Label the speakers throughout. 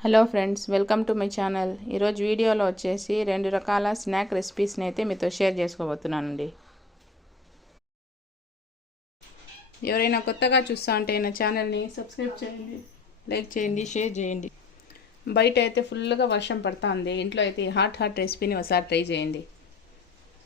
Speaker 1: Hello friends welcome to my channel. ఈరోజు వీడియోలో వచ్చేసి రెండు రకాల స్నాక్ రెసిపీస్ని అయితే మీతో షేర్ చేసుకోబోతున్నానండి. ఎవరైనా కొత్తగా చూస్తా ఉంటే నా ఛానల్ని సబ్స్క్రైబ్ చేయండి లైక్ చేయండి షేర్ చేయండి. బయట అయితే ఫుల్గా వర్షం పడతా ఉంది. ఇంట్లో అయితే హాట్ హాట్ రెసిపీని ఒకసారి ట్రై చేయండి.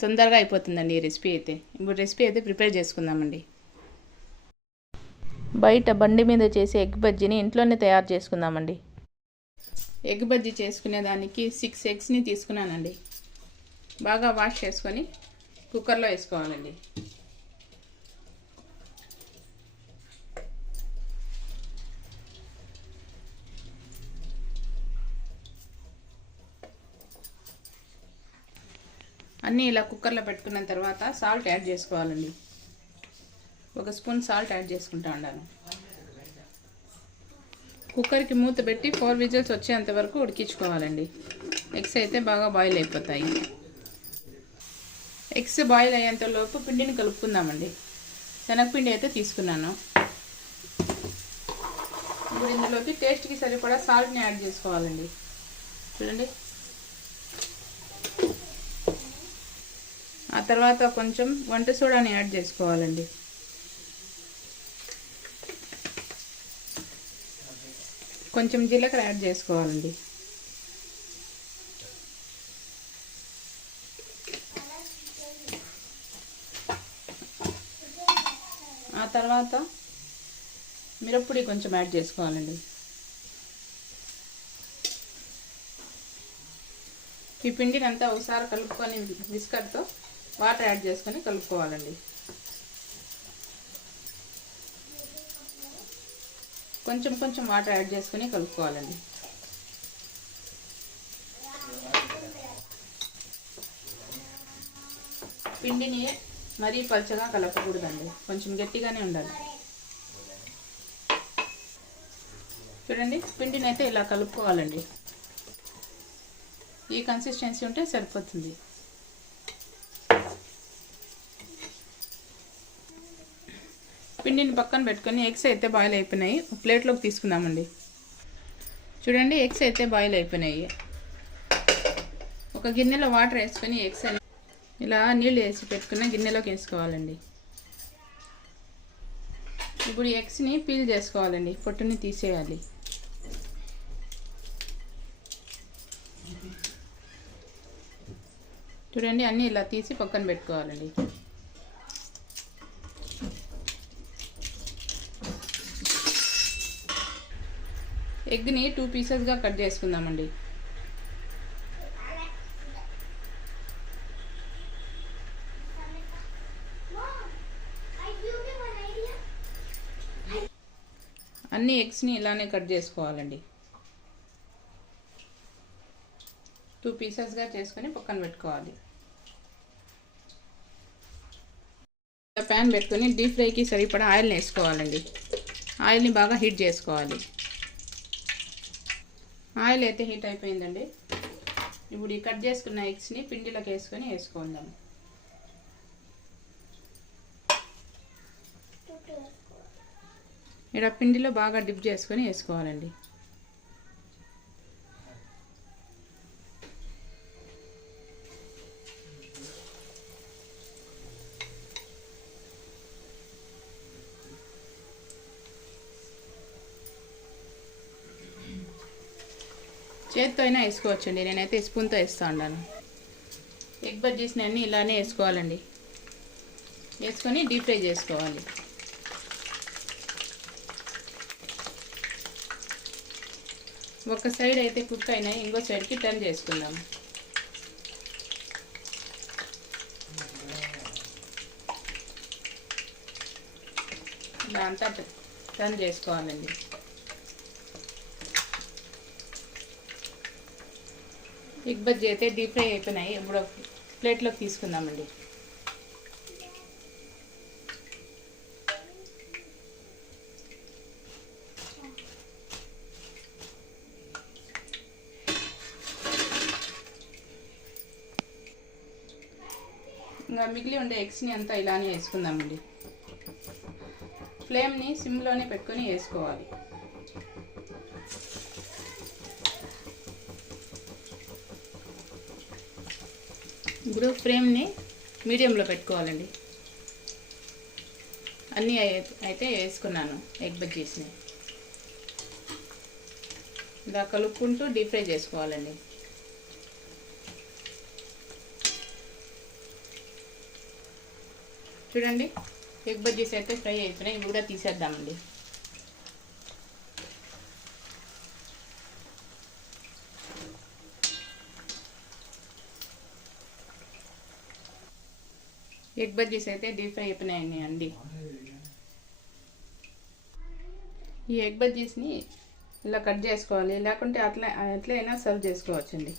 Speaker 1: తొందరగా అయిపోతుందండి ఈ రెసిపీ అయితే. ఇప్పుడు రెసిపీ అయితే ప్రిపేర్ చేసుకుందామండి. బయట బండి మీద చేసే ఎగ్ బజ్జీని ఇంట్లోనే తయారు చేసుకుందామండి. ఎగ్ బజ్జీ చేసుకునేదానికి సిక్స్ ఎగ్స్ని తీసుకున్నానండి. బాగా వాష్ చేసుకొని కుక్కర్లో వేసుకోవాలండి. అన్నీ ఇలా కుక్కర్లో పెట్టుకున్న తర్వాత సాల్ట్ యాడ్ చేసుకోవాలండి. ఒక స్పూన్ సాల్ట్ యాడ్ చేసుకుంటా ఉండాలి కుక్కర్కి మూత పెట్టి ఫోర్ విజిల్స్ వచ్చేంత వరకు ఉడికించుకోవాలండి. ఎగ్స్ అయితే బాగా బాయిల్ అయిపోతాయి. ఎగ్స్ బాయిల్ అయ్యేంతలోపు పిండిని కలుపుకుందామండి. శనగపిండి అయితే తీసుకున్నాను. ఇప్పుడు ఇందులోకి టేస్ట్కి సరిపడా సాల్ట్ని యాడ్ చేసుకోవాలండి. చూడండి. ఆ తర్వాత కొంచెం వంట సోడాని యాడ్ చేసుకోవాలండి. కొంచెం జీలకర్ర యాడ్ చేసుకోవాలండి. ఆ తర్వాత మిరప్పొడి కొంచెం యాడ్ చేసుకోవాలండి. ఈ పిండిని అంతా ఒకసారి కలుపుకొని విస్కర్తో వాటర్ యాడ్ చేసుకొని కలుపుకోవాలండి. కొంచెం కొంచెం వాటర్ యాడ్ చేసుకుని కలుపుకోవాలండి. పిండిని మరీ పలచగా కలపకూడదండి. కొంచెం గట్టిగానే ఉండాలి. చూడండి పిండిని అయితే ఇలా కలుపుకోవాలండి. ఈ కన్సిస్టెన్సీ ఉంటే సరిపోతుంది. పిండిని పక్కన పెట్టుకొని ఎగ్స్ అయితే బాయిల్ అయిపోయినాయి. ప్లేట్లోకి తీసుకుందామండి. చూడండి ఎగ్స్ అయితే బాయిల్ అయిపోయినాయి. ఒక గిన్నెలో వాటర్ వేసుకొని ఎగ్స్ ఇలా నీళ్ళు వేసి పెట్టుకున్న గిన్నెలోకి వేసుకోవాలండి. ఇప్పుడు ఎగ్స్ని పీల్ చేసుకోవాలండి. పొట్టుని తీసేయాలి. చూడండి అన్నీ ఇలా తీసి పక్కన పెట్టుకోవాలండి. ఎగ్ని టూ పీసెస్గా కట్ చేసుకుందామండి. అన్ని ఎగ్స్ని ఇలానే కట్ చేసుకోవాలండి. టూ పీసెస్గా చేసుకొని పక్కన పెట్టుకోవాలి. ప్యాన్ పెట్టుకొని డీప్ ఫ్రైకి సరిపడా ఆయిల్ని వేసుకోవాలండి. ఆయిల్ని బాగా హీట్ చేసుకోవాలి. ఆయిల్ అయితే హీట్ అయిపోయిందండి. ఇప్పుడు ఈ కట్ చేసుకున్న ఎగ్స్ని పిండిలోకి వేసుకొని వేసుకుందాం. ఇక్కడ పిండిలో బాగా డిప్ చేసుకొని వేసుకోవాలండి. చేతితో అయినా వేసుకోవచ్చండి. నేనైతే స్పూన్తో వేస్తూ ఉన్నాను ఎగ్ బజ్జీస్ని అన్నీ ఇలానే వేసుకోవాలండి. వేసుకొని డీప్ ఫ్రై చేసుకోవాలి. ఒక సైడ్ అయితే కుక్ అయినాయి. ఇంకో సైడ్కి టర్న్ చేసుకుందాం. ఇలా అంతా టర్న్ చేసుకోవాలండి. ఎగ్ బజ్జీ అయితే డీప్ ఫ్రై అయిపోయినాయి. ఇప్పుడు ప్లేట్లోకి తీసుకుందామండి. ఇంకా మిగిలి ఉండే ఎగ్స్ని అంతా ఇలానే వేసుకుందామండి. ఫ్లేమ్ని సిమ్లోనే పెట్టుకొని వేసుకోవాలి. ఇప్పుడు ఫ్రేమ్ని మీడియంలో పెట్టుకోవాలండి. అన్నీ అయితే వేసుకున్నాను ఎగ్ బజ్జీస్ని. ఇలా కలుపుకుంటూ డీప్ ఫ్రై చేసుకోవాలండి. చూడండి ఎగ్ బజ్జీస్ అయితే ఫ్రై అవుతున్నాయి ఇవి కూడా తీసేద్దామండి. ఎగ్ బజ్జీస్ అయితే డీప్ ఫ్రై అయిపోయినాయండి అండి. ఈ ఎగ్ బజ్జీస్ని ఇలా కట్ చేసుకోవాలి. లేకుంటే అట్లా ఎట్లయినా సర్వ్ చేసుకోవచ్చండి.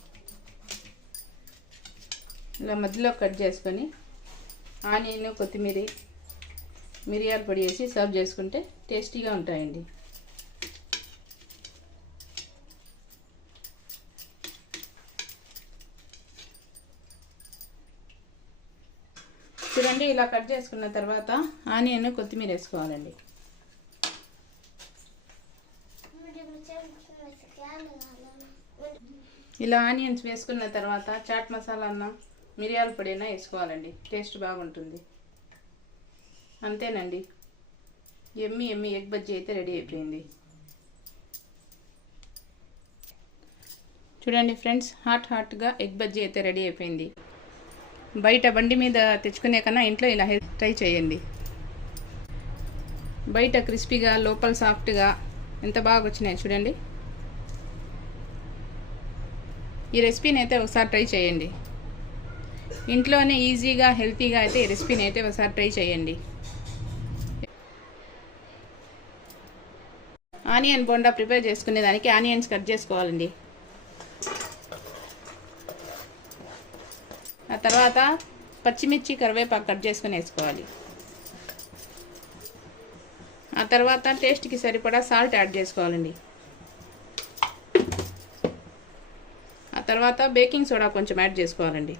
Speaker 1: ఇలా మధ్యలో కట్ చేసుకొని ఆనియన్ కొత్తిమీర మిరియాల పొడి వేసి సర్వ్ చేసుకుంటే టేస్టీగా ఉంటాయండి. చూడండి ఇలా కట్ చేసుకున్న తర్వాత ఆనియన్ కొత్తిమీర వేసుకోవాలండి. ఇలా ఆనియన్స్ వేసుకున్న తర్వాత చాట్ మసాలా అన్న మిరియాల పొడి అయినా వేసుకోవాలండి. టేస్ట్ బాగుంటుంది. అంతేనండి. ఎమ్మి ఎమ్మి ఎగ్ బజ్జీ అయితే రెడీ అయిపోయింది. చూడండి ఫ్రెండ్స్ హాట్ హాట్గా ఎగ్ బజ్జీ అయితే రెడీ అయిపోయింది. బయట బండి మీద తెచ్చుకునే కన్నా ఇంట్లో ఇలా ట్రై చేయండి. బయట క్రిస్పీగా లోపల సాఫ్ట్గా ఎంత బాగా వచ్చినాయి చూడండి. ఈ రెసిపీని అయితే ఒకసారి ట్రై చేయండి. ఇంట్లోనే ఈజీగా హెల్తీగా అయితే ఈ రెసిపీని అయితే ఒకసారి ట్రై చేయండి. ఆనియన్ బోండా ప్రిపేర్ చేసుకునేదానికి ఆనియన్స్ కట్ చేసుకోవాలండి. తర్వాత పచ్చిమిర్చి కరివేపాకు కట్ చేసుకుని వేసుకోవాలి. ఆ తర్వాత టేస్ట్కి సరిపడా సాల్ట్ యాడ్ చేసుకోవాలండి. ఆ తర్వాత బేకింగ్ సోడా కొంచెం యాడ్ చేసుకోవాలండి.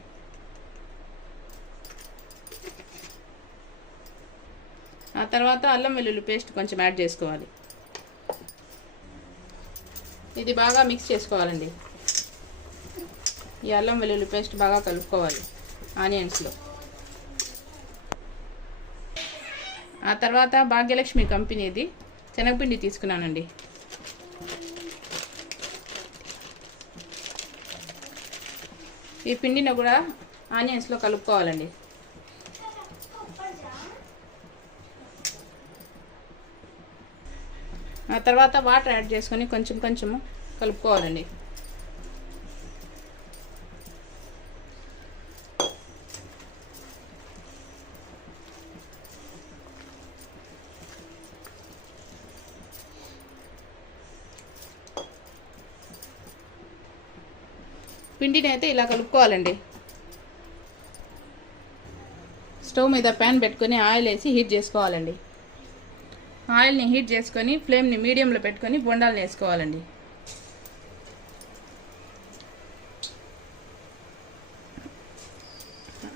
Speaker 1: ఆ తర్వాత అల్లం వెల్లుల్లి పేస్ట్ కొంచెం యాడ్ చేసుకోవాలి. ఇది బాగా మిక్స్ చేసుకోవాలండి. ఈ అల్లం వెల్లుల్లి పేస్ట్ బాగా కలుపుకోవాలి. ఆనియన్స్లో. ఆ తర్వాత భాగ్యలక్ష్మి కంపెనీది శనగపిండి తీసుకున్నానండి. ఈ పిండిని కూడా ఆనియన్స్లో కలుపుకోవాలండి. ఆ తర్వాత వాటర్ యాడ్ చేసుకొని కొంచెం కొంచెం కలుపుకోవాలండి. పిండిని అయితే ఇలా కలుపుకోవాలండి. స్టవ్ మీద ప్యాన్ పెట్టుకొని ఆయిల్ వేసి హీట్ చేసుకోవాలండి. ఆయిల్ని హీట్ చేసుకొని ఫ్లేమ్ని మీడియంలో పెట్టుకొని బొండాలను వేసుకోవాలండి.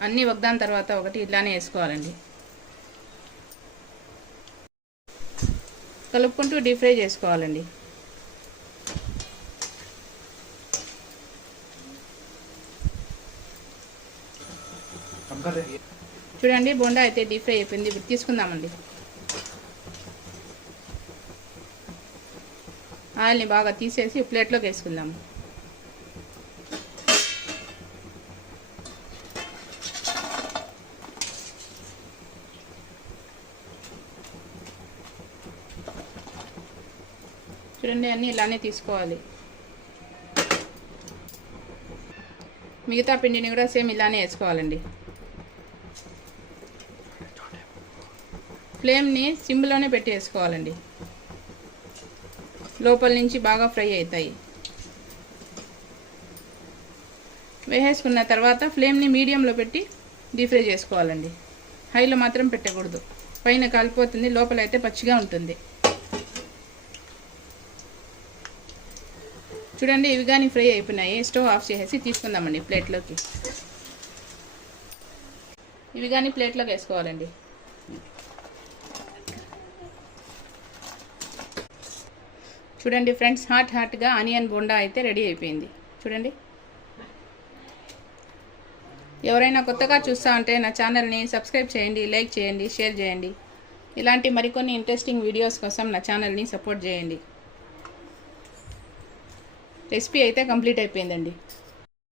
Speaker 1: అన్నీ ఒకదాని తర్వాత ఒకటి ఇలానే వేసుకోవాలండి. కలుపుకుంటూ డీప్ ఫ్రై చేసుకోవాలండి. చూడండి బొండా అయితే డీప్ ఫ్రై అయిపోయింది. ఇప్పుడు తీసుకుందామండి. ఆయిల్ని బాగా తీసేసి ప్లేట్లోకి వేసుకుందాము చూడండి అన్నీ ఇలానే తీసుకోవాలి. మిగతా పిండిని కూడా సేమ్ ఇలానే వేసుకోవాలండి. ఫ్లేమ్ని సిమ్లోనే పెట్టి వేసుకోవాలండి లోపల నుంచి బాగా ఫ్రై అవుతాయి. వేసేసుకున్న తర్వాత ఫ్లేమ్ని మీడియంలో పెట్టి డీప్ ఫ్రై చేసుకోవాలండి. హైలో మాత్రం పెట్టకూడదు. పైన కాలిపోతుంది లోపల అయితే పచ్చిగా ఉంటుంది. చూడండి ఇవి కానీ ఫ్రై అయిపోయినాయి. స్టవ్ ఆఫ్ చేసేసి తీసుకుందామండి ప్లేట్లోకి. ఇవి కానీ ప్లేట్లోకి వేసుకోవాలండి. చూడండి ఫ్రెండ్స్ హాట్ హాట్గా ఆనియన్ బోండా అయితే రెడీ అయిపోయింది. చూడండి. ఎవరైనా కొత్తగా చూస్తా ఉంటే నా ఛానల్ని సబ్స్క్రైబ్ చేయండి లైక్ చేయండి షేర్ చేయండి. ఇలాంటి మరికొన్ని ఇంట్రెస్టింగ్ వీడియోస్ కోసం నా ఛానల్ని సపోర్ట్ చేయండి. రెసిపీ అయితే కంప్లీట్ అయిపోయిందండి.